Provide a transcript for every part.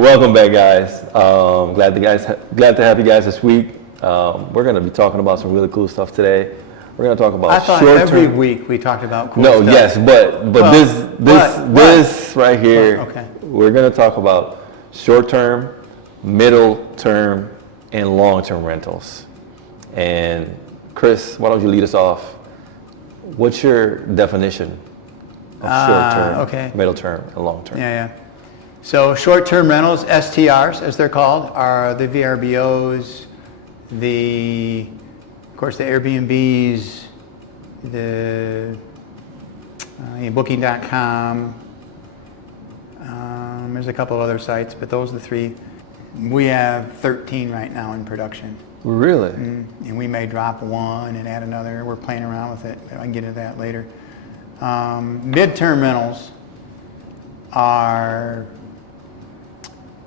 Welcome back, guys. Glad to have you guys this week. We're going to be talking about some really cool stuff today. We're going to talk about I thought every week we talked about cool stuff. No, yes, but this right here, okay. We're going to talk about short-term, middle-term, and long-term rentals. And Chris, why don't you lead us off? What's your definition of short-term, middle-term, and long-term? Yeah. So short-term rentals, STRs as they're called, are the VRBOs, of course the Airbnbs, the Booking.com. There's a couple of other sites, but those are the three. We have 13 right now in production. Really? And we may drop one and add another. We're playing around with it. I can get into that later. Midterm rentals are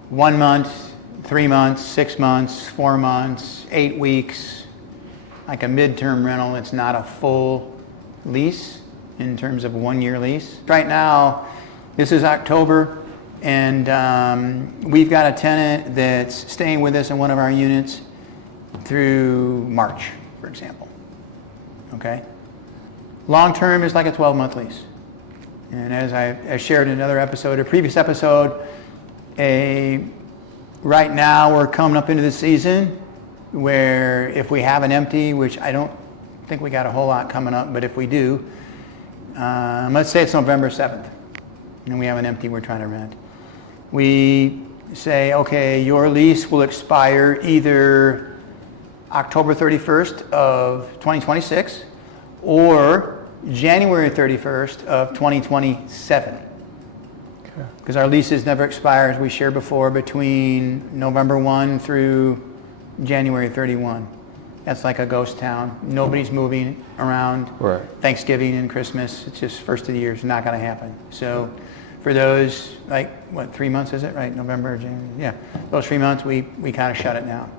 1 month, 3 months, 6 months, 4 months, 8 weeks. Like a midterm rental, it's not a full lease in terms of a 1-year lease. Right now, this is October, and we've got a tenant that's staying with us in one of our units through March, for example. Okay? Long term is like a 12-month lease. And as I shared in another episode, a previous episode, right now we're coming up into the season where if we have an empty, which I don't think we got a whole lot coming up, but if we do, let's say it's November 7th, and we have an empty we're trying to rent. We say, okay, your lease will expire either October 31st of 2026 or January 31st of 2027. Because our leases never expire, as we shared before, between November 1 through January 31. That's like a ghost town. Nobody's moving around. Right. Thanksgiving and Christmas, it's just first of the year. It's not going to happen. So for those, 3 months is it, right? November, January? Yeah. Those 3 months, we kind of shut it down.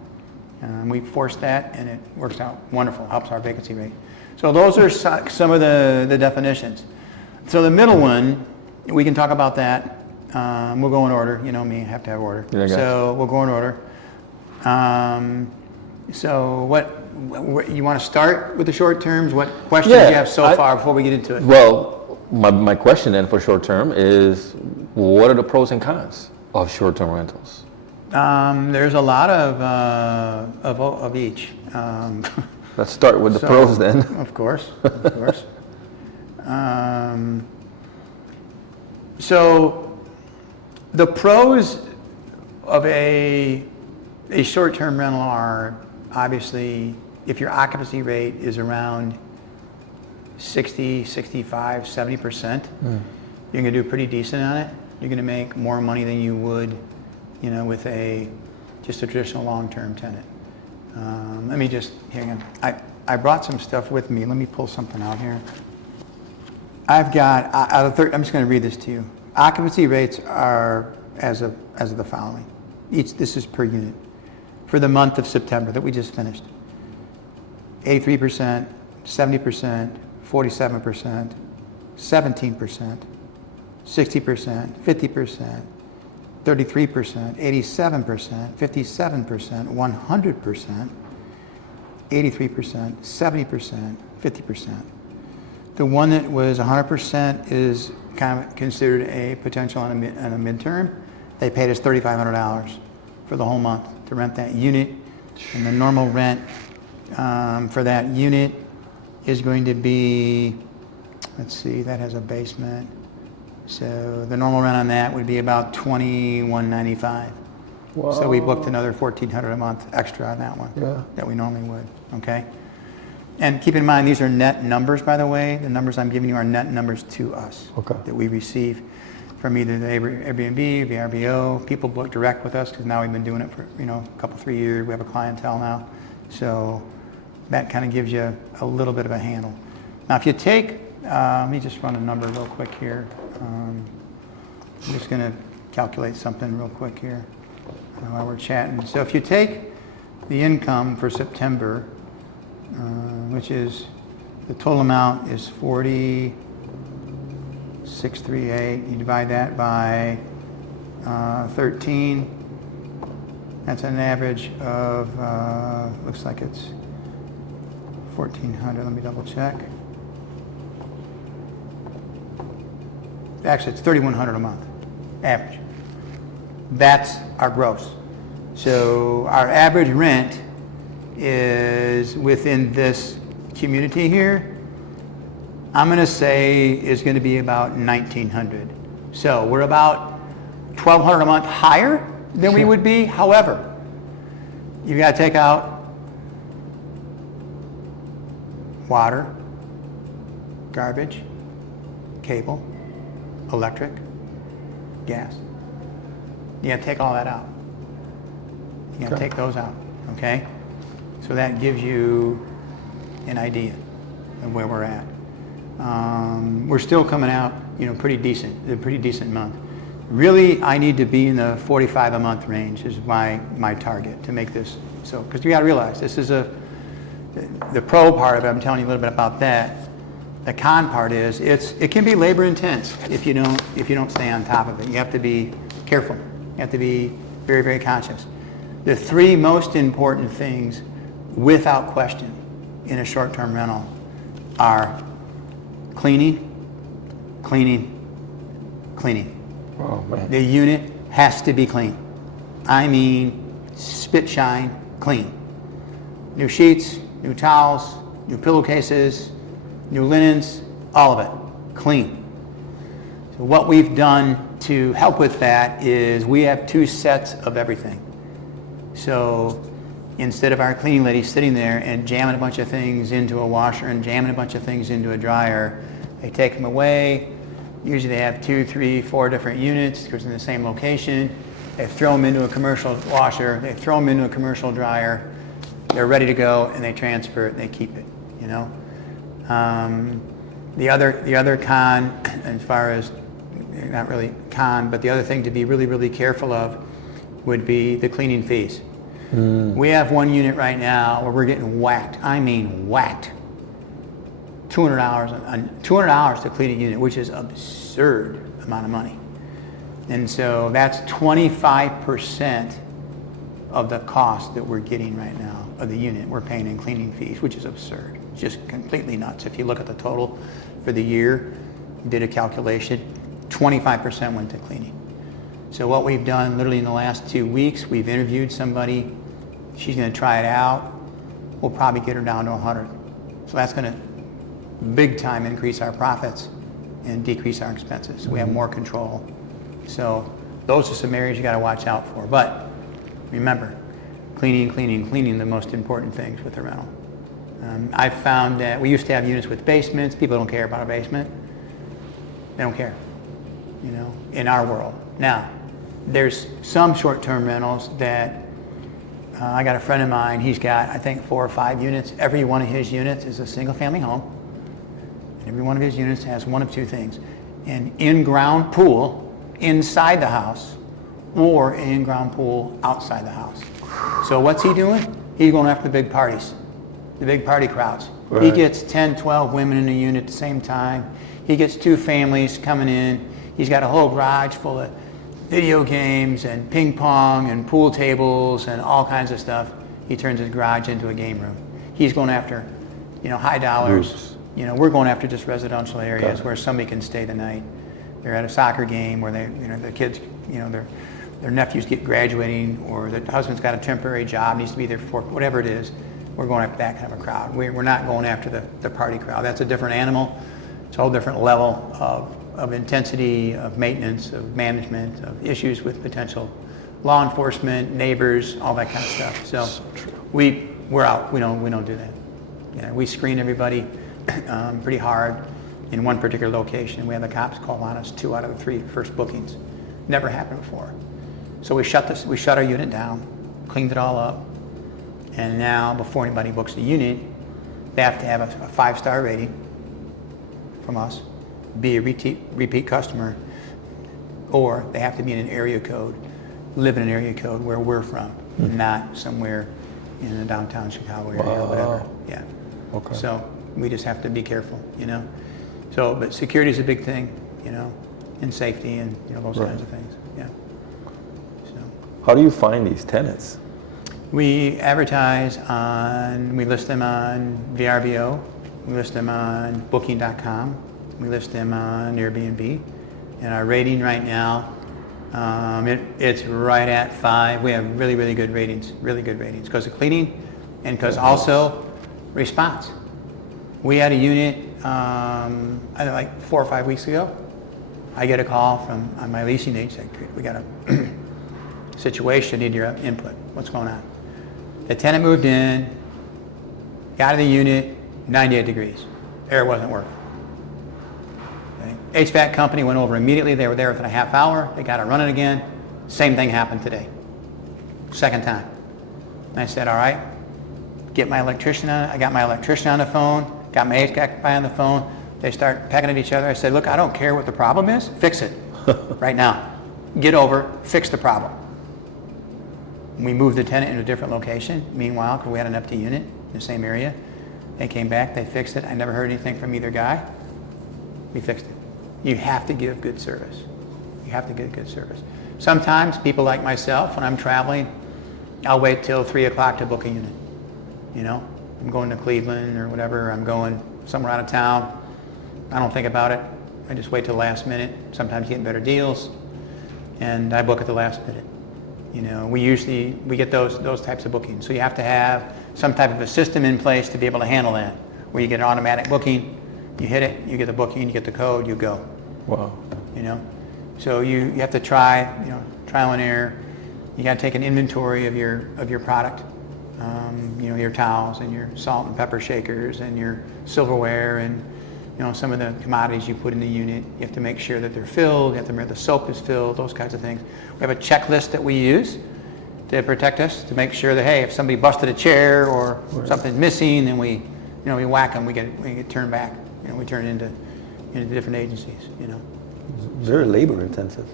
We forced that, and it works out wonderful. Helps our vacancy rate. So those are some of the definitions. So the middle one, we can talk about that. We'll go in order. You know me, I have to have order. Yeah, so we'll go in order. So what you want to start with the short terms? What questions do you have so far before we get into it? Well, my question then for short term is, what are the pros and cons of short-term rentals? There's a lot of each. Let's start with the pros then. Of course. So the pros of a short-term rental are obviously if your occupancy rate is around 60, 65, 70%, you're going to do pretty decent on it. You're going to make more money than you would, with just a traditional long-term tenant. Let me just, hang on. I brought some stuff with me. Let me pull something out here. I've got, I'm just going to read this to you. Occupancy rates are as of the following. This is per unit. For the month of September that we just finished. 83%, 70%, 47%, 17%, 60%, 50%, 33%, 87%, 57%, 100%, 83%, 70%, 50%. The one that was 100% is kind of considered a potential on a midterm. They paid us $3,500 for the whole month to rent that unit. And the normal rent for that unit is going to be, let's see, that has a basement. So the normal rent on that would be about $2,195. Wow. So we booked another $1,400 a month extra on that one that we normally would, okay? And keep in mind, these are net numbers, by the way. The numbers I'm giving you are net numbers to us that we receive from either the Airbnb, VRBO. People book direct with us because now we've been doing it for a couple, 3 years. We have a clientele now. So that kind of gives you a little bit of a handle. Now if you take, let me just run a number real quick here. I'm just going to calculate something real quick here while we're chatting. So if you take the income for September, which is, the total amount is 40,638. You divide that by 13. That's an average of, looks like it's 1,400. Let me double check. Actually, it's 3,100 a month, average. That's our gross. So our average rent is within this community here, I'm going to say is going to be about 1,900. So we're about 1,200 a month higher than we would be. However, you got to take out water, garbage, cable, electric, gas. You got to take all that out. You got to take those out, okay? So that gives you an idea of where we're at. We're still coming out, pretty decent. A pretty decent month. Really, I need to be in the 45 a month range is my target to make this. So, because you got to realize this is the pro part of it. I'm telling you a little bit about that. The con part is it can be labor intense if you don't stay on top of it. You have to be careful. You have to be very, very conscious. The three most important things, without question, in a short-term rental are cleaning, cleaning, cleaning. Oh, man. The unit has to be clean. I mean, spit shine clean. New sheets, new towels, new pillowcases, new linens, all of it, clean. So what we've done to help with that is we have 2 sets of everything. So instead of our cleaning lady sitting there and jamming a bunch of things into a washer and jamming a bunch of things into a dryer, they take them away. Usually they have 2, 3, 4 different units because in the same location. They throw them into a commercial washer, they throw them into a commercial dryer, they're ready to go, and they transfer it and they keep it, The other con, as far as, not really con, but the other thing to be really, really careful of would be the cleaning fees. We have one unit right now where we're getting whacked. I mean whacked. $200 to clean a unit, which is absurd amount of money. And so that's 25% of the cost that we're getting right now of the unit we're paying in cleaning fees, which is absurd. It's just completely nuts. If you look at the total for the year, did a calculation, 25% went to cleaning. So what we've done literally in the last 2 weeks, we've interviewed somebody. She's going to try it out. We'll probably get her down to 100. So that's going to big time increase our profits and decrease our expenses. So we have more control. So those are some areas you got to watch out for. But remember, cleaning, cleaning, cleaning, the most important things with a rental. I've found that we used to have units with basements. People don't care about a basement. They don't care, in our world. Now, there's some short-term rentals that I got a friend of mine, he's got, I think, 4 or 5 units. Every one of his units is a single-family home. And every one of his units has one of 2 things: an in-ground pool inside the house or an in-ground pool outside the house. So what's he doing? He's going after the big parties, the big party crowds. Right. He gets 10, 12 women in a unit at the same time. He gets 2 families coming in. He's got a whole garage full of video games and ping pong and pool tables and all kinds of stuff. He turns his garage into a game room. He's going after, high dollars. We're going after just residential areas where somebody can stay the night. They're at a soccer game where they, the kids, their nephews get graduating, or the husband's got a temporary job, needs to be there for whatever it is. We're going after that kind of a crowd. We're not going after the party crowd. That's a different animal. It's a whole different level of intensity, of maintenance, of management, of issues with potential law enforcement, neighbors, all that kind of stuff. So we're out. We don't do that. Yeah, we screen everybody pretty hard in one particular location. We have the cops call on us 2 out of the 3 first bookings. Never happened before. So we shut our unit down, cleaned it all up, and now before anybody books a unit, they have to have a 5-star rating from us, be a repeat customer, or they have to be in an area code, live in an area code where we're from, not somewhere in the downtown Chicago area or whatever. Yeah. Okay. So we just have to be careful, So, but security is a big thing, and safety and those kinds of things. Yeah. How do you find these tenants? We advertise we list them on VRBO, we list them on Booking.com, we list them on Airbnb, and our rating right now, it's right at 5. We have really, really good ratings because of cleaning and because also response. We had a unit, I think like 4 or 5 weeks ago. I get a call from my leasing agent. We got a situation, need your input. What's going on? The tenant moved in, got to the unit, 98 degrees. Air wasn't working. Okay. HVAC company went over immediately. They were there within a half hour. They got it running again. Same thing happened today. Second time. And I said, all right, get my electrician on. I got my electrician on the phone, got my HVAC guy on the phone. They start pecking at each other. I said, look, I don't care what the problem is. Fix it right now. Get over, fix the problem. We moved the tenant into a different location. Meanwhile, because we had an empty unit in the same area, they came back, they fixed it. I never heard anything from either guy. We fixed it. You have to give good service. You have to give good service. Sometimes people like myself, when I'm traveling, I'll wait till 3 o'clock to book a unit. You know, I'm going to Cleveland or whatever. I'm going somewhere out of town. I don't think about it. I just wait till the last minute. Sometimes you get better deals, and I book at the last minute. You know, we get those types of bookings. So you have to have some type of a system in place to be able to handle that, where you get an automatic booking, you hit it, you get the booking, you get the code, you go. Wow. You know, so you have to try, trial and error. You got to take an inventory of your product. Your towels and your salt and pepper shakers and your silverware and some of the commodities you put in the unit. You have to make sure that they're filled. You have to make sure the soap is filled. Those kinds of things. We have a checklist that we use to protect us, to make sure that, hey, if somebody busted a chair or something's missing, then we whack them. We get turned back. We turn it into different agencies. Very labor intensive.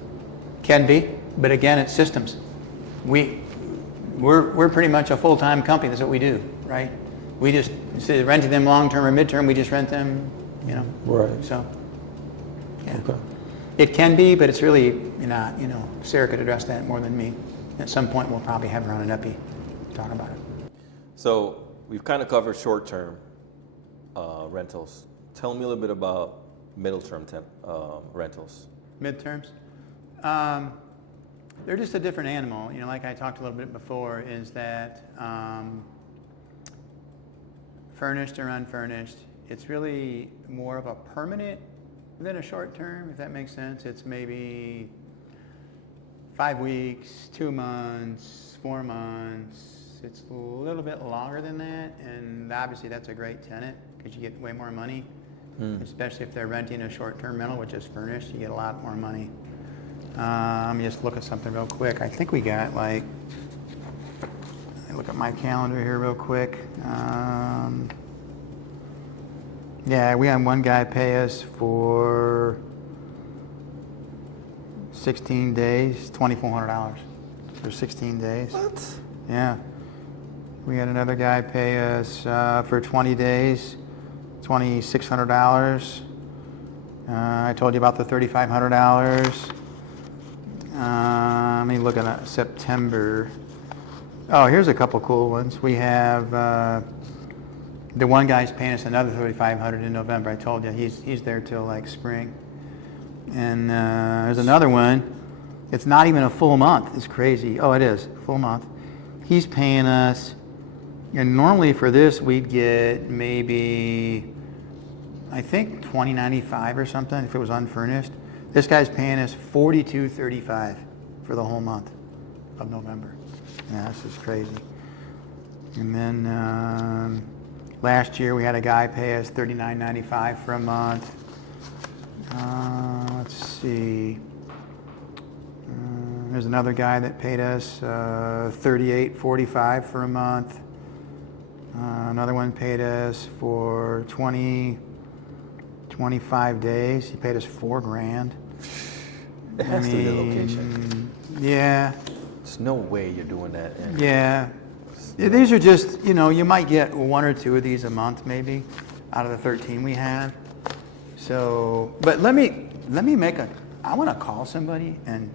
Can be, but again, it's systems. We're pretty much a full-time company. That's what we do, right? We just, instead of renting them long-term or mid-term, we just rent them, Right. So, yeah. Okay. It can be, but it's really not, Sarah could address that more than me. At some point, we'll probably have her on an EPI talk about it. So we've kind of covered short-term rentals. Tell me a little bit about middle-term rentals. Midterms? They're just a different animal. Like I talked a little bit before, is that furnished or unfurnished, it's really more of a permanent than a short term, if that makes sense. It's maybe 5 weeks, 2 months, 4 months. It's a little bit longer than that, and obviously that's a great tenant because you get way more money, especially if they're renting a short-term rental, which is furnished. You get a lot more money. Let me just look at something real quick. I think we got let me look at my calendar here real quick. Yeah, we had one guy pay us for 16 days, $2,400 for 16 days. What? Yeah. We had another guy pay us for 20 days, $2,600. I told you about the $3,500. Let me look at September. Oh, here's a couple cool ones. We have the one guy's paying us another $3,500 in November. I told you he's there till like spring. And there's another one. It's not even a full month. It's crazy. Oh, it is full month. He's paying us. And normally for this we'd get maybe, I think $20.95 or something if it was unfurnished. This guy's paying us $42.35 for the whole month of November. Yeah, this is crazy. And then last year we had a guy pay us $39.95 for a month. Let's see. There's another guy that paid us $38.45 for a month. Another one paid us for 25 days. He paid us $4,000. It has to be the location. Yeah. There's no way you're doing that. Yeah. These are just, you might get 1 or 2 of these a month maybe out of the 13 we have. So, but let me I want to call somebody and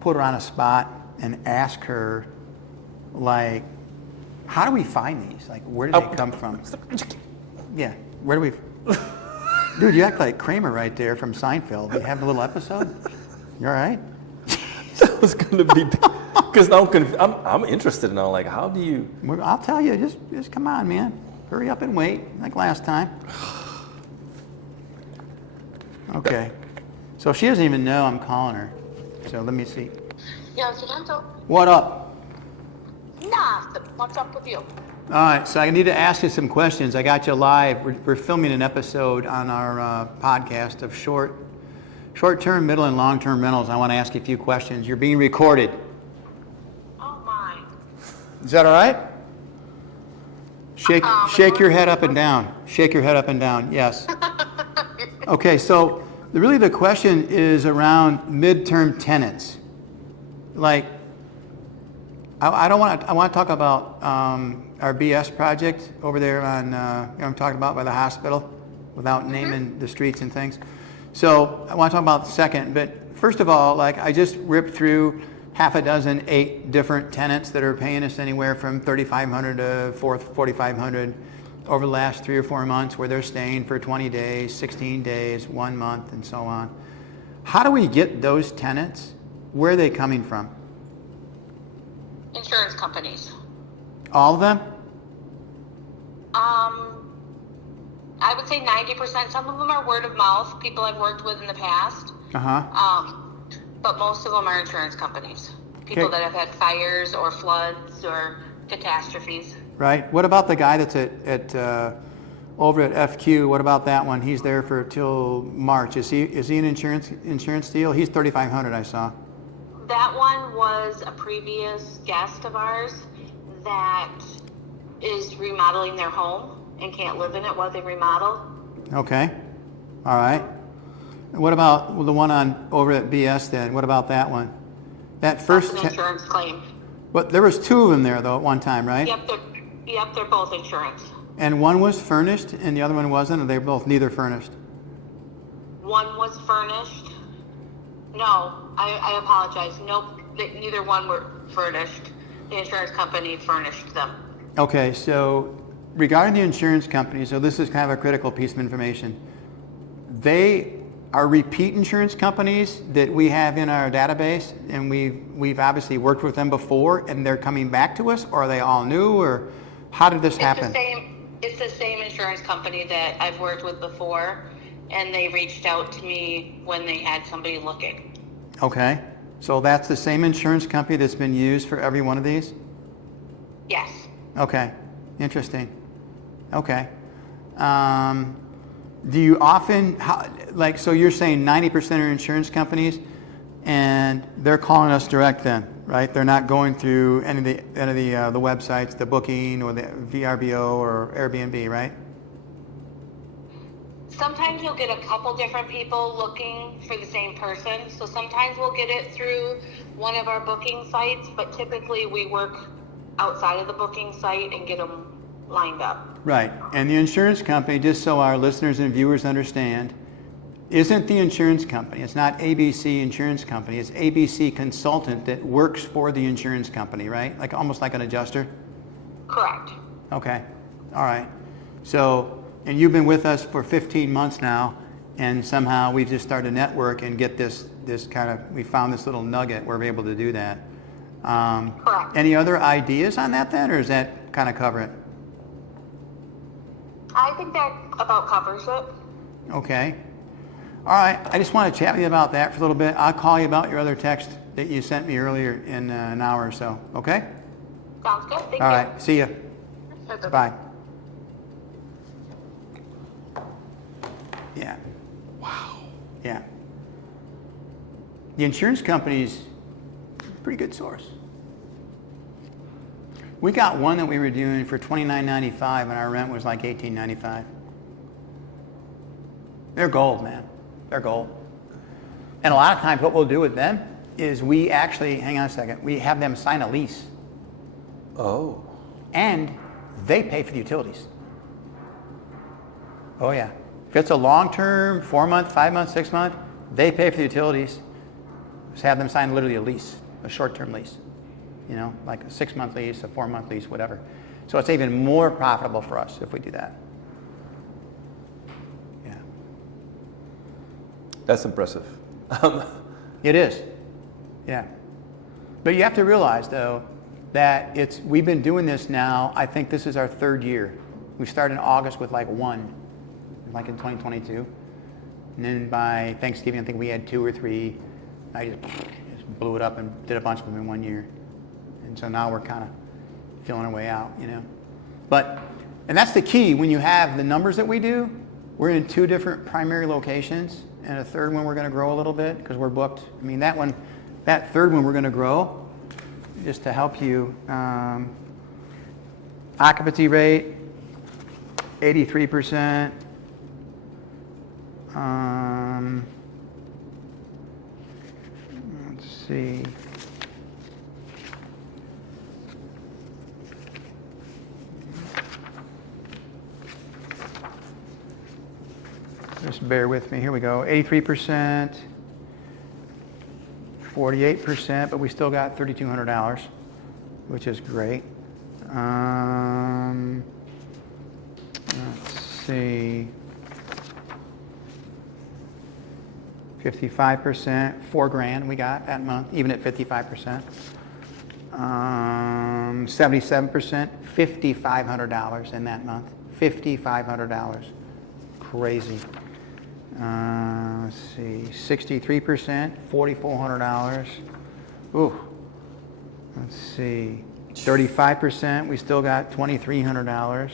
put her on a spot and ask her, like, how do we find these? Like, where do they come from? Yeah, where do we... Dude, you act like Kramer right there from Seinfeld. You have a little episode? You all right? That was going to be... Because I'm interested in all, like, how do you... Well, I'll tell you, just come on, man. Hurry up and wait, like last time. Okay. So she doesn't even know I'm calling her. So let me see. What up? Nothing. What's up with you? All right, so I need to ask you some questions. I got you live. We're filming an episode on our podcast of short-term, middle, and long-term rentals. I want to ask you a few questions. You're being recorded. Oh my. Is that all right? Shake your head up and down. Shake your head up and down. Yes. Okay, so really the question is around midterm tenants. Like, I want to talk about our BS project over there on I'm talking about by the hospital, without naming the streets and things. So I want to talk about the second, but first of all, like I just ripped through 8 different tenants that are paying us anywhere from $3,500 to $4,500 over the last 3 or 4 months, where they're staying for 20 days, 16 days, 1 month, and so on. How do we get those tenants? Where are they coming from? Insurance companies. All of them? I would say 90%. Some of them are word of mouth, people I've worked with in the past. But most of them are insurance companies. People that have had fires or floods or catastrophes. Right. What about the guy that's at over at FQ? What about that one? He's there for till March. Is he an insurance deal? He's $3,500. I saw. That one was a previous guest of ours that is remodeling their home and can't live in it while they remodel. Okay. All right. What about the one over at BS then? What about that one? That first... That's an insurance claim. But there was 2 of them there though at one time, right? Yep, they're both insurance. And one was furnished and the other one wasn't, or they were both neither furnished? One was furnished. No, I apologize. Nope, neither one were furnished. The insurance company furnished them. Okay, so regarding the insurance company, so this is kind of a critical piece of information. They are repeat insurance companies that we have in our database, and we've obviously worked with them before, and they're coming back to us, or are they all new, or how did this happen? It's the same insurance company that I've worked with before, and they reached out to me when they had somebody looking. Okay, so that's the same insurance company that's been used for every one of these? Yes. Okay, interesting. Okay. Do you often, so you're saying 90% are insurance companies, and they're calling us direct then, right? They're not going through any of the websites, the Booking or the VRBO or Airbnb, right? Sometimes you'll get a couple different people looking for the same person. So sometimes we'll get it through one of our booking sites, but typically we work outside of the booking site and get them lined up. Right. And the insurance company, just so our listeners and viewers understand, isn't the insurance company. It's not ABC Insurance Company. It's ABC Consultant that works for the insurance company, right? Like almost like an adjuster? Correct. Okay. All right. So, and you've been with us for 15 months now, and somehow we've just started a network and get this kind of, we found this little nugget where we're able to do that. Correct. Any other ideas on that then, or does that kind of cover it? I think that about covers it. Okay. All right. I just want to chat with you about that for a little bit. I'll call you about your other text that you sent me earlier in an hour or so. Okay? Sounds good. Thank you. All right. See you. Okay. Bye. Yeah. Wow. Yeah. The insurance company's a pretty good source. We got one that we were doing for $29.95 and our rent was like $18.95. They're gold, man. They're gold. And a lot of times what we'll do with them is we actually, hang on a second, we have them sign a lease. Oh. And they pay for the utilities. Oh yeah. If it's a long-term, 4-month, 5-month, 6-month, they pay for the utilities. Just have them sign literally a lease, a short-term lease. you know, like a 6-month lease, a 4-month lease, whatever. So it's even more profitable for us if we do that. Yeah. That's impressive. It is. Yeah. But you have to realize, though, that we've been doing this now, I think this is our 3rd year. We started in August with like 1, like in 2022. And then by Thanksgiving, I think we had 2 or 3. I just blew it up and did a bunch of them in 1 year. And so now we're kind of feeling our way out, you know. And that's the key. When you have the numbers that we do, we're in 2 different primary locations, and a 3rd one we're going to grow a little bit because we're booked. I mean, that 3rd one we're going to grow, just to help you. Occupancy rate, 83%. Let's see. Just bear with me. Here we go. 83%, 48%, but we still got $3,200, which is great. Let's see. 55%, $4,000 we got that month, even at 55%. 77%, $5,500 in that month. $5,500. Crazy. Let's see, 63%, $4,400. Ooh. Let's see, 35%, we still got $2,300.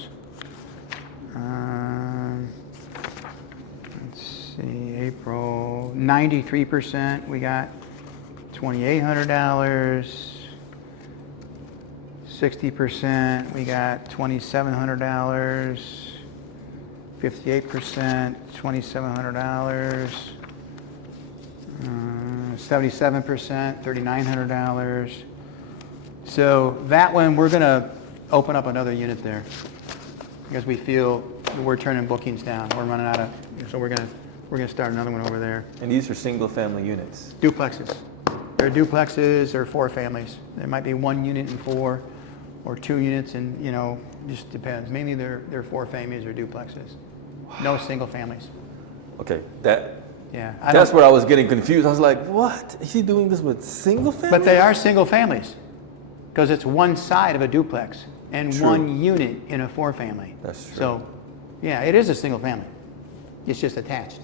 Let's see, April, 93%, we got $2,800. 60%, we got $2,700. 58%, $2,700. 77%, $3,900. So that one, we're going to open up another unit there because we feel we're turning bookings down. We're running out of, so we're going to start another one over there. And these are single-family units? Duplexes. They're duplexes or 4 families. There might be 1 unit and 4, or 2 units, and you know, just depends. Mainly they're 4 families or duplexes. No single families. Okay, yeah. That's where I was getting confused. I was like, what? Is he doing this with single families? But they are single families because it's one side of a duplex and True. 1 unit in a 4 family. That's true. So, yeah, it is a single family. It's just attached.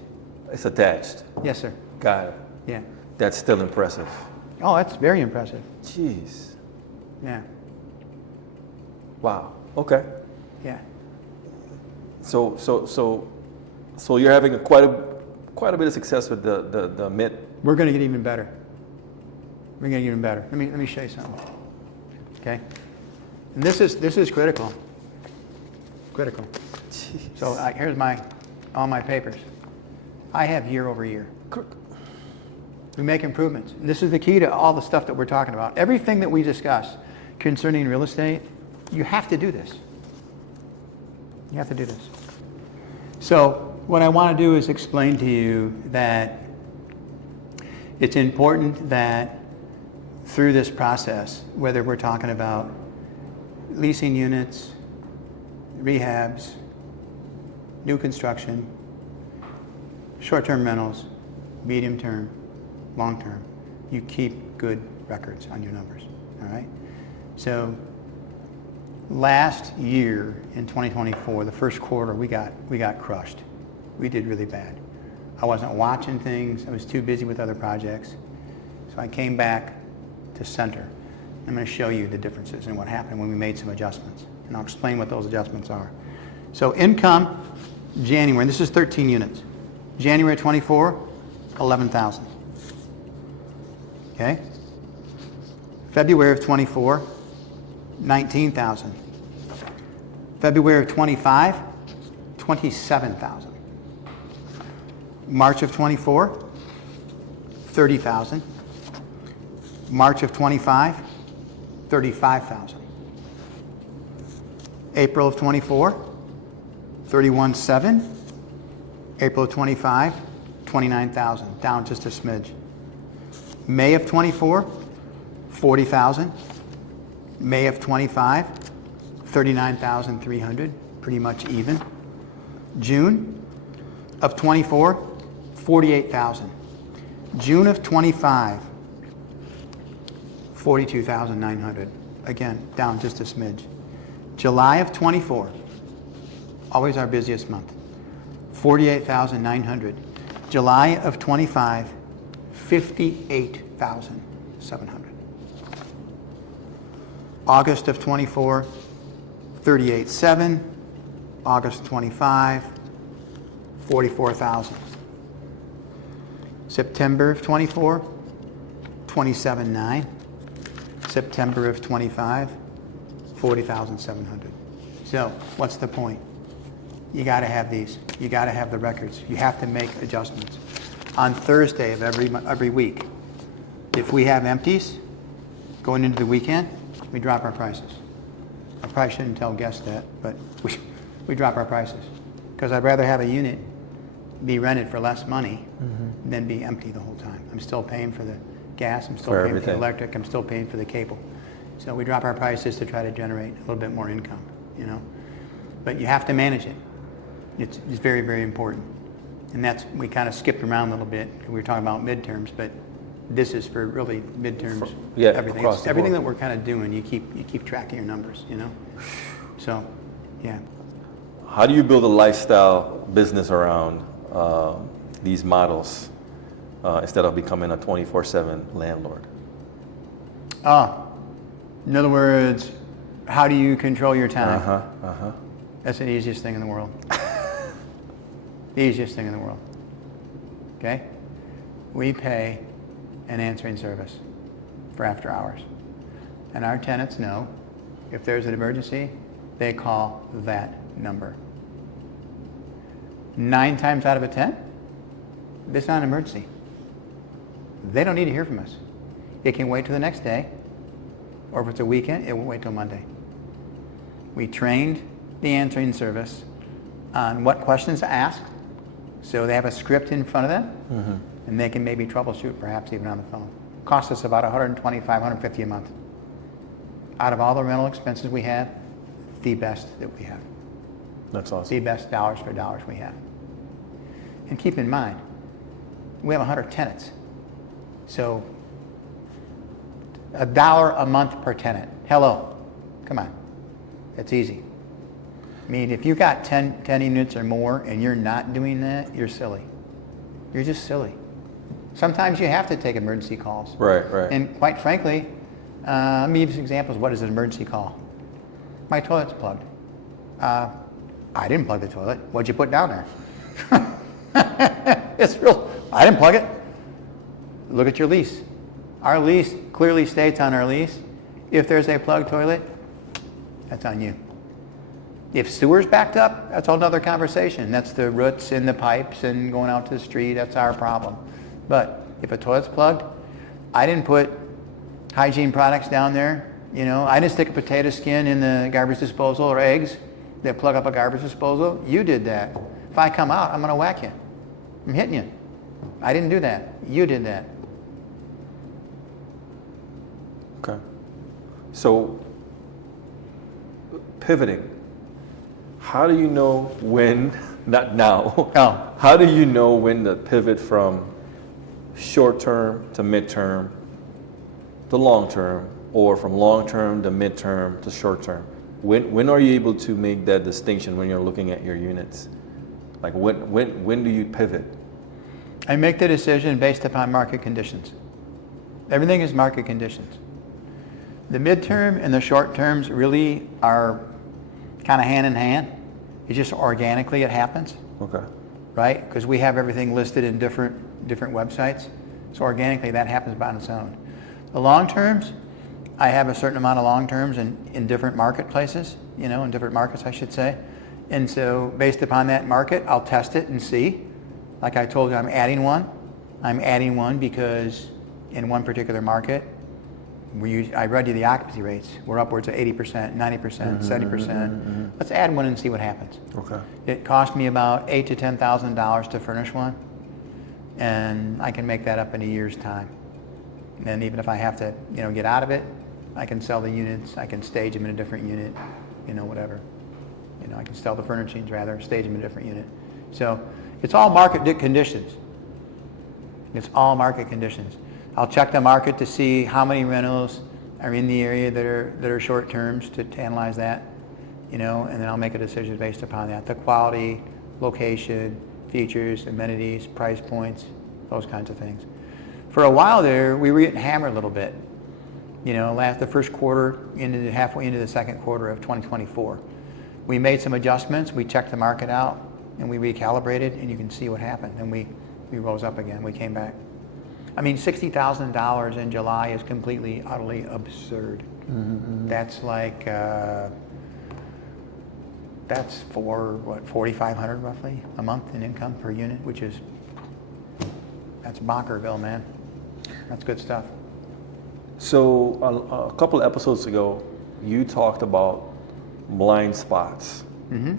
It's attached. Yes, sir. Got it. Yeah. That's still impressive. Oh, that's very impressive. Jeez. Yeah. Wow. Okay. Yeah. So you're having quite a bit of success with the mid. We're going to get even better. We're going to get even better. Let me show you something. Okay. And this is critical. Critical. Jeez. So here's all my papers. I have year over year. We make improvements. And this is the key to all the stuff that we're talking about. Everything that we discuss concerning real estate, you have to do this. You have to do this. So what I want to do is explain to you that it's important that through this process, whether we're talking about leasing units, rehabs, new construction, short-term rentals, medium-term, long-term, you keep good records on your numbers, all right? So last year in 2024, the first quarter, we got crushed. We did really bad. I wasn't watching things. I was too busy with other projects. So I came back to center. I'm going to show you the differences and what happened when we made some adjustments. And I'll explain what those adjustments are. So income, January, and this is 13 units. January 24, 11,000. Okay? February of 24, 19,000. February of 25, 27,000. March of 24, 30,000. March of 25, 35,000. April of 24, 31,700. April of 25, 29,000, down just a smidge. May of 24, 40,000. May of 25, 39,300, pretty much even. June of 24, 48,000. June of 25, 42,900. Again, down just a smidge. July of 24, always our busiest month, 48,900. July of 25, 58,700. August of 24, 38,700. August 25, 44,000. September of 24, 27,900. September of 25, 40,700. So what's the point? You got to have these. You got to have the records. You have to make adjustments. On Thursday of every week, if we have empties going into the weekend, we drop our prices. I probably shouldn't tell guests that, but we drop our prices. Because I'd rather have a unit be rented for less money than be empty the whole time. I'm still paying for the gas, I'm still paying for the electric, I'm still paying for the cable. So we drop our prices to try to generate a little bit more income, you know. But you have to manage it. It's very, very important. And we kind of skipped around a little bit. We were talking about midterms, but this is for really midterms. Yeah, everything. Everything that we're kind of doing, you keep track of your numbers, you know. So, yeah. How do you build a lifestyle business around these models instead of becoming a 24/7 landlord? In other words, how do you control your time? That's the easiest thing in the world. The easiest thing in the world. Okay? We pay an answering service for after hours. And our tenants know if there's an emergency, they call that number. 9 times out of 10, it's not an emergency. They don't need to hear from us. It can wait till the next day, or if it's a weekend, it won't wait till Monday. We trained the answering service on what questions to ask, so they have a script in front of them, and they can maybe troubleshoot, perhaps even on the phone. Costs us about $125, $150 a month. Out of all the rental expenses we have, the best that we have. That's awesome. The best dollars for dollars we have. And keep in mind, we have 100 tenants. So $1 a month per tenant. Hello. Come on. It's easy. I mean, if you got 10 units or more and you're not doing that, you're silly. You're just silly. Sometimes you have to take emergency calls. Right. And quite frankly, let me give you some examples. What is an emergency call? My toilet's plugged. I didn't plug the toilet. What'd you put down there? It's real. I didn't plug it. Look at your lease. Our lease clearly states on our lease, if there's a plugged toilet, that's on you. If sewer's backed up, that's a whole other conversation. That's the roots in the pipes and going out to the street. That's our problem. But if a toilet's plugged, I didn't put hygiene products down there. You know, I didn't stick a potato skin in the garbage disposal or eggs that plug up a garbage disposal. You did that. If I come out, I'm going to whack you. I'm hitting you. I didn't do that. You did that. Okay. So, pivoting. How do you know when, not now, how do you know when to pivot from short term to midterm to long term, or from long term to midterm to short term? When are you able to make that distinction when you're looking at your units? Like when do you pivot? I make the decision based upon market conditions. Everything is market conditions. The midterm and the short terms really are kind of hand in hand. It's just organically it happens. Okay. Right? Because we have everything listed in different websites. So organically that happens by its own. The long terms, I have a certain amount of long terms in different marketplaces, you know, in different markets I should say. And so based upon that market, I'll test it and see. Like I told you, I'm adding one. I'm adding one because in one particular market, I read you the occupancy rates. We're upwards of 80%, 90%, 70%. Let's add one and see what happens. Okay. It cost me about $8,000 to $10,000 to furnish one, and I can make that up in a year's time. And even if I have to, you know, get out of it, I can sell the units. I can stage them in a different unit, whatever. I can sell the furnishings rather, stage them in a different unit. So it's all market conditions. It's all market conditions. I'll check the market to see how many rentals are in the area that are short terms to analyze that, and then I'll make a decision based upon that. The quality, location, features, amenities, price points, those kinds of things. For a while there, we were getting hammered a little bit. The first quarter, halfway into the second quarter of 2024. We made some adjustments, we checked the market out, and we recalibrated, and you can see what happened. And we rose up again, we came back. I mean, $60,000 in July is completely, utterly absurd. Mm-hmm. That's like, that's for, $4,500 roughly a month in income per unit, that's Bonkerville, man. That's good stuff. So a couple of episodes ago, you talked about blind spots. Mm-hmm.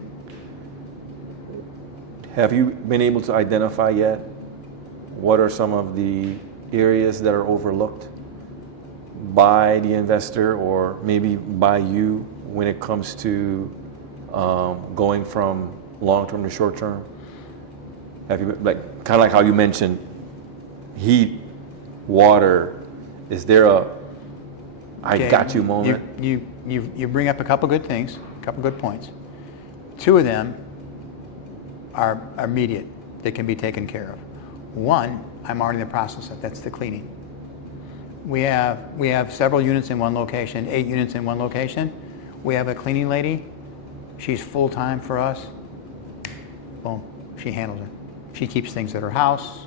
Have you been able to identify yet what are some of the areas that are overlooked by the investor or maybe by you when it comes to going from long-term to short-term? Have you, kind of like how you mentioned heat, water, is there I got you moment? You bring up a couple good things, a couple good points. Two of them are immediate. They can be taken care of. One, I'm already in the process of, that's the cleaning. We have several units in one location, 8 units in one location. We have a cleaning lady. She's full-time for us. Boom, she handles it. She keeps things at her house.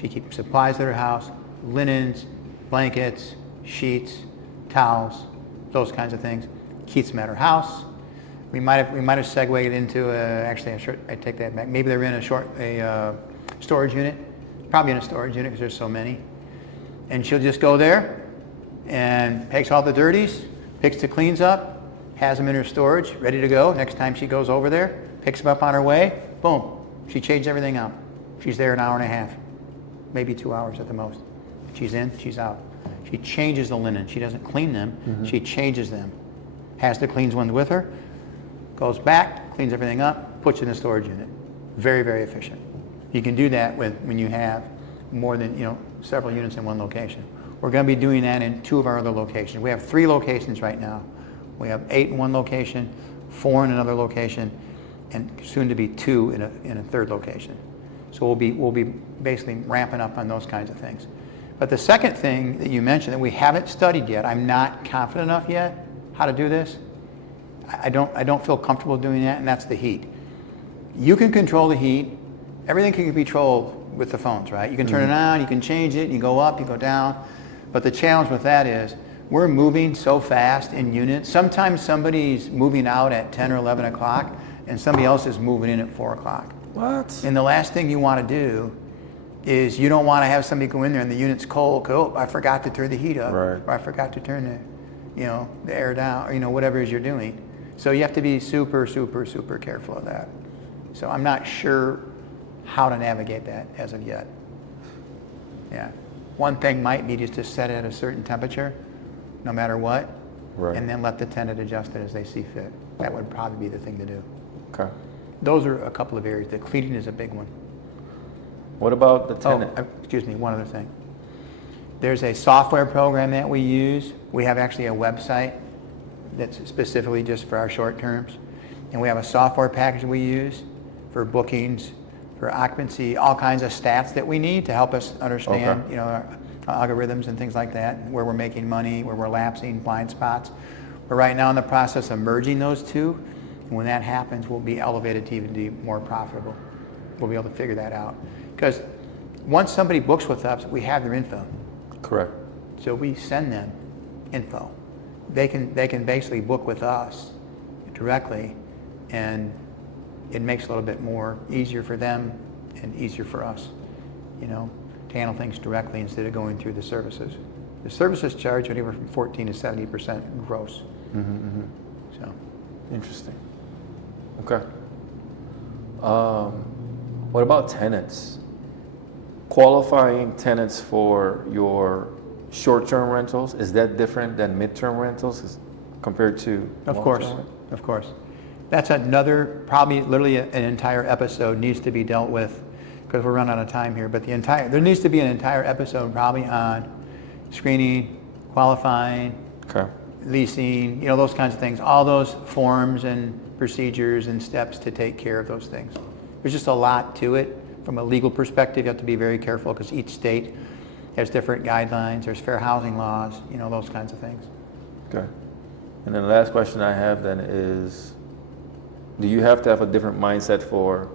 She keeps supplies at her house, linens, blankets, sheets, towels, those kinds of things. Keeps them at her house. We might have segued into actually I take that back. Maybe they're in a storage unit. Probably in a storage unit because there's so many. And she'll just go there and takes all the dirties, picks the cleans up, has them in her storage, ready to go. Next time she goes over there, picks them up on her way, boom, she changed everything out. She's there an hour and a half, maybe 2 hours at the most. She's in, she's out. She changes the linen. She doesn't clean them, mm-hmm. She changes them. Has the cleans ones with her, goes back, cleans everything up, puts it in the storage unit. Very, very efficient. You can do that when you have more than, several units in one location. We're going to be doing that in 2 of our other locations. We have 3 locations right now. We have 8 in one location, 4 in another location, and soon to be 2 in a third location. So we'll be basically ramping up on those kinds of things. But the second thing that you mentioned that we haven't studied yet, I'm not confident enough yet how to do this. I don't feel comfortable doing that, and that's the heat. You can control the heat. Everything can be controlled with the phones, right? You can turn it on, you can change it, you go up, you go down. But the challenge with that is we're moving so fast in units. Sometimes somebody's moving out at 10 or 11 o'clock and somebody else is moving in at 4 o'clock. What? And the last thing you want to do is you don't want to have somebody go in there and the unit's cold. Oh, I forgot to turn the heat up. Right. Or I forgot to turn the air down, or whatever it is you're doing. So you have to be super, super, super careful of that. So I'm not sure how to navigate that as of yet. Yeah. One thing might be just to set it at a certain temperature, no matter what, right. And then let the tenant adjust it as they see fit. That would probably be the thing to do. Okay. Those are a couple of areas. The cleaning is a big one. What about the tenant? Excuse me, one other thing. There's a software program that we use. We have actually a website that's specifically just for our short terms. And we have a software package we use for bookings, for occupancy, all kinds of stats that we need to help us understand, okay. Our algorithms and things like that, where we're making money, where we're lapsing, blind spots. We're right now in the process of merging those two. And when that happens, we'll be elevated to even be more profitable. We'll be able to figure that out. Because once somebody books with us, we have their info. Correct. So we send them info. They can basically book with us directly, and it makes it a little bit more easier for them and easier for us, to handle things directly instead of going through the services. The services charge anywhere from 14 to 70% gross. Mm-hmm, mm-hmm. So, interesting. Okay. What about tenants? Qualifying tenants for your short-term rentals, is that different than mid-term rentals compared to Of course, long-term? of course. That's another, probably literally an entire episode needs to be dealt with, because we're running out of time here, but there needs to be an entire episode probably on screening, qualifying, Okay. leasing, those kinds of things, all those forms and procedures and steps to take care of those things. There's just a lot to it. From a legal perspective, you have to be very careful because each state has different guidelines. There's fair housing laws, those kinds of things. Okay. And then the last question I have then is, do you have to have a different mindset for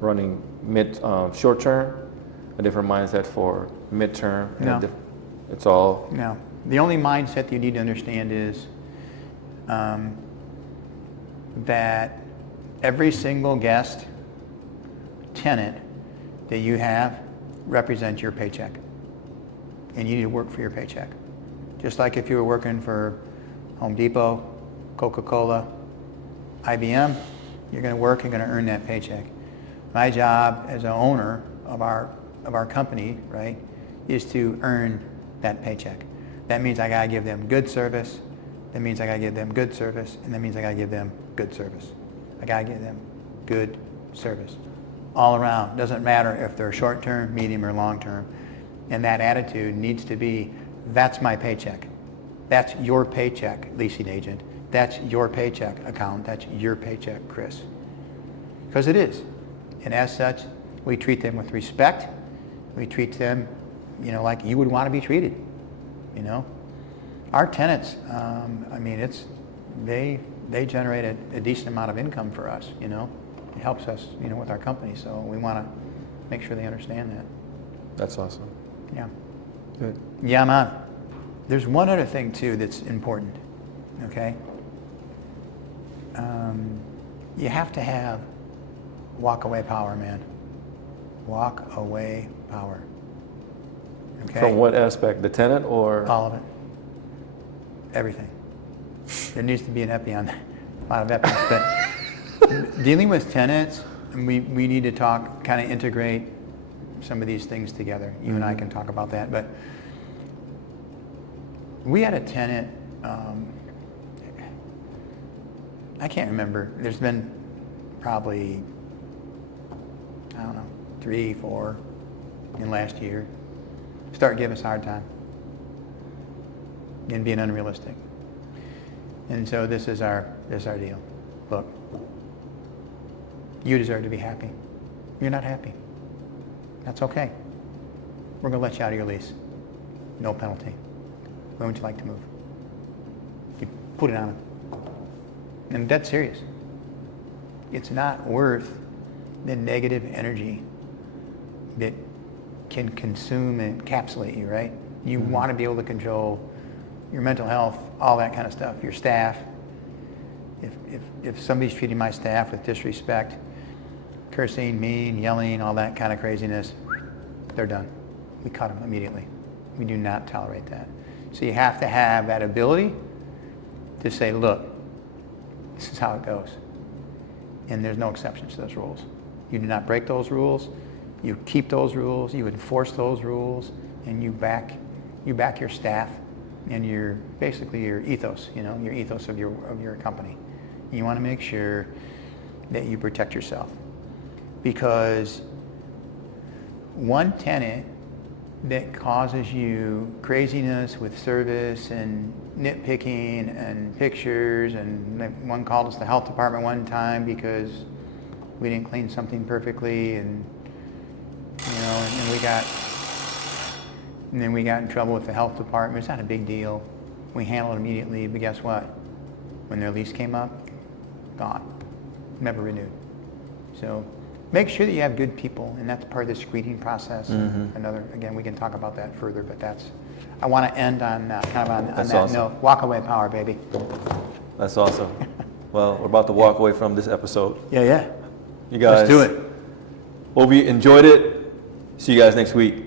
running short term, a different mindset for midterm? No. It's all. No. The only mindset that you need to understand is that every single guest, tenant that you have represents your paycheck. And you need to work for your paycheck. Just like if you were working for Home Depot, Coca-Cola, IBM, you're going to work, you're going to earn that paycheck. My job as an owner of our company, right, is to earn that paycheck. That means I got to give them good service. That means I got to give them good service. And that means I got to give them good service. I got to give them good service. All around. Doesn't matter if they're short term, medium, or long term. And that attitude needs to be, that's my paycheck. That's your paycheck, leasing agent. That's your paycheck, accountant. That's your paycheck, Chris. Because it is. And as such, we treat them with respect. We treat them, like you would want to be treated. Our tenants, they generate a decent amount of income for us. It helps us, with our company. So we want to make sure they understand that. That's awesome. Yeah. Good. Yeah, man. There's one other thing too that's important. Okay. You have to have walk-away power, man. Walk-away power. Okay. From what aspect? The tenant or? All of it. Everything. There needs to be an epi on that. A lot of epis. But dealing with tenants, we need to kind of integrate some of these things together. You and I can talk about that. But we had a tenant, I can't remember. There's been probably, 3, 4 in last year. Start giving us a hard time and being unrealistic. And so this is our deal. Look, you deserve to be happy. You're not happy. That's okay. We're going to let you out of your lease. No penalty. When would you like to move? You put it on them. And I'm dead serious. It's not worth the negative energy that can consume and encapsulate you, right? You want to be able to control your mental health, all that kind of stuff, your staff. If somebody's treating my staff with disrespect, cursing, mean, yelling, all that kind of craziness, they're done. We cut them immediately. We do not tolerate that. So you have to have that ability to say, look, this is how it goes. And there's no exceptions to those rules. You do not break those rules. You keep those rules. You enforce those rules, and you back your staff and your ethos. Your ethos of your company. And you want to make sure that you protect yourself, because one tenant that causes you craziness with service and nitpicking and pictures, and one called us the health department one time because we didn't clean something perfectly, and then we got in trouble with the health department. It's not a big deal. We handled it immediately, but guess what? When their lease came up, gone. Never renewed. So make sure that you have good people, and that's part of the screening process. Again, we can talk about that further, but I want to end on kind of on that awesome. note. Walk away power, baby. That's awesome. Well, we're about to walk away from this episode. Yeah. You guys. Let's do it. Hope you enjoyed it. See you guys next week.